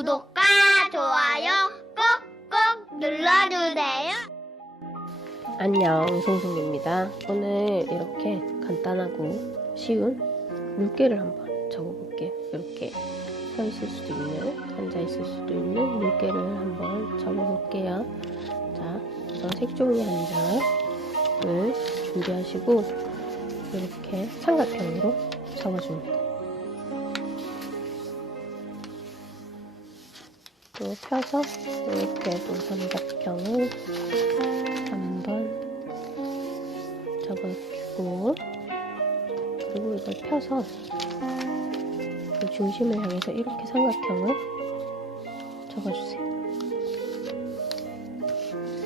구독과 좋아요 꼭꼭 눌러주세요. 안녕, 송송입니다. 오늘 이렇게 간단하고 쉬운 물개를 한번 적어볼게요. 이렇게 서 있을 수도 있는, 앉아 있을 수도 있는 물개를 한번 적어볼게요. 자, 우선 색종이 한 장을 준비하시고 이렇게 삼각형으로 적어줍니다. 또 펴서 이렇게 또 삼각형을 한번 접어주고 그리고 이걸 펴서 이 중심을 향해서 이렇게 삼각형을 접어주세요.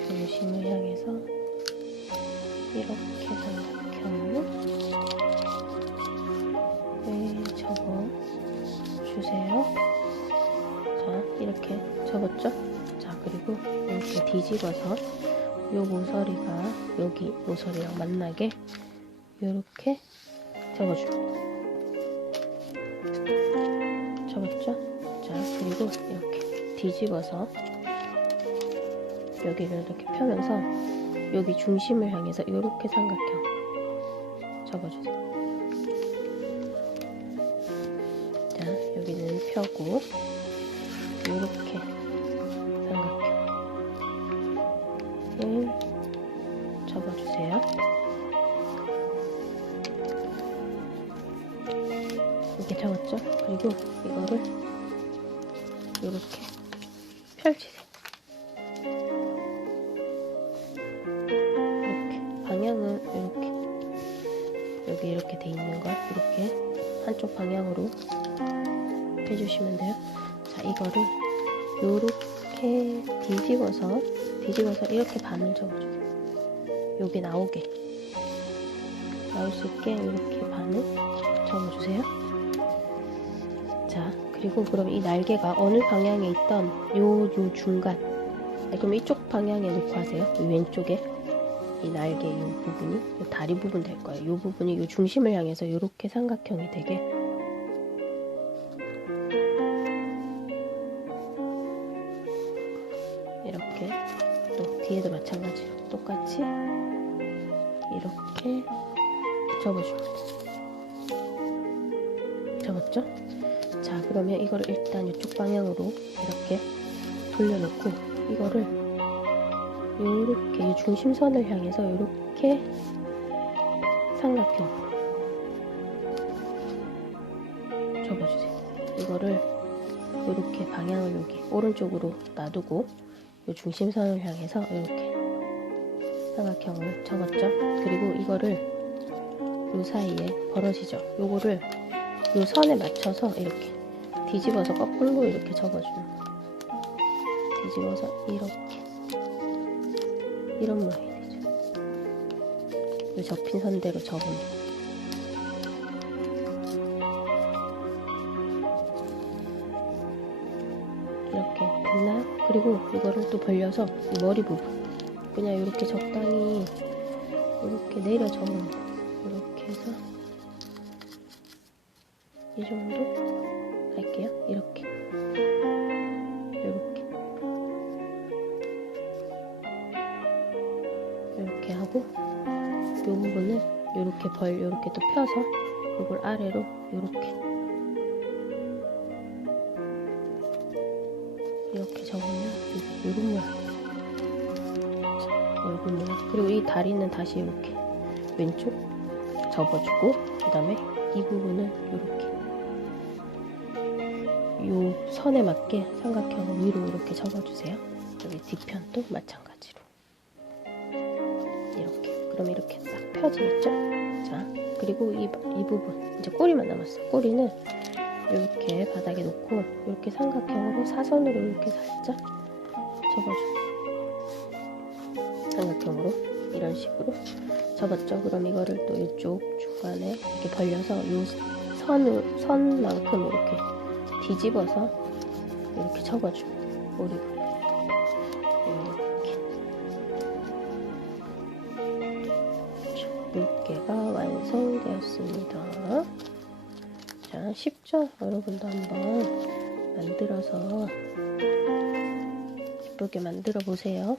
중심을 향해서 이렇게 삼각형을 접어주세요. 자, 이렇게 접었죠? 자, 그리고 이렇게 뒤집어서 요 모서리가 여기 모서리랑 만나게 이렇게 접어줍니다. 접었죠? 자, 그리고 이렇게 뒤집어서 여기를 이렇게 펴면서 여기 중심을 향해서 이렇게 삼각형 접어주세요. 자, 여기는 펴고 이렇게 삼각형을 접어주세요. 이렇게 접었죠? 그리고 이거를 이렇게 펼치세요. 이렇게 방향은 이렇게 여기 이렇게 돼 있는 걸 이렇게 한쪽 방향으로 해주시면 돼요. 자, 이거를 요렇게 뒤집어서 뒤집어서 이렇게 반을 접어주세요. 여기 나오게 나올 수 있게 이렇게 반을 접어주세요. 자, 그리고 그럼 이 날개가 어느 방향에 있던 요, 요 중간 네, 그럼 이쪽 방향에 놓고 하세요. 이 왼쪽에 이 날개 이 부분이 이 다리 부분 될 거예요. 이 부분이 이 중심을 향해서 이렇게 삼각형이 되게 뒤에도 마찬가지로 똑같이 이렇게 접어줍니다. 접었죠? 자 그러면 이거를 일단 이쪽 방향으로 이렇게 돌려놓고 이거를 이렇게 이 중심선을 향해서 이렇게 삼각형으로 접어주세요. 이거를 이렇게 방향을 여기 오른쪽으로 놔두고 이 중심선을 향해서 이렇게 삼각형을 접었죠. 그리고 이거를 이 사이에 벌어지죠. 요거를 이 선에 맞춰서 이렇게 뒤집어서 거꾸로 이렇게 거예요. 뒤집어서 이렇게 이런 모양이 되죠. 이 접힌 선대로 접으면 이렇게 됐나요? 그리고 이거를 또 벌려서 이 머리 부분 그냥 이렇게 적당히 이렇게 내려 접으면 돼요. 이렇게 해서 이 정도 할게요. 이렇게 이렇게 이렇게 하고 이 부분은 이렇게 벌 이렇게 또 펴서 이걸 아래로 이렇게 이렇게 접으면 이런 모양 자, 얼굴 모양 그리고 이 다리는 다시 이렇게 왼쪽 접어주고 그 다음에 이 부분은 이렇게 요 선에 맞게 삼각형을 위로 이렇게 접어주세요. 여기 뒤편도 마찬가지로 이렇게 그럼 이렇게 딱 펴지겠죠? 자 그리고 이, 이 부분 이제 꼬리만 남았어요. 꼬리는 이렇게 바닥에 놓고 이렇게 삼각형으로 사선으로 이렇게 살짝 접어줘요. 삼각형으로 이런 식으로 접었죠. 그럼 이거를 또 이쪽 중간에 이렇게 벌려서 요 선을 선만큼 이렇게 뒤집어서 이렇게 접어줍니다. 머리 부분. 이렇게. 자, 물개가 완성되었습니다. 자, 쉽죠? 여러분도 한번 만들어서 예쁘게 만들어 보세요.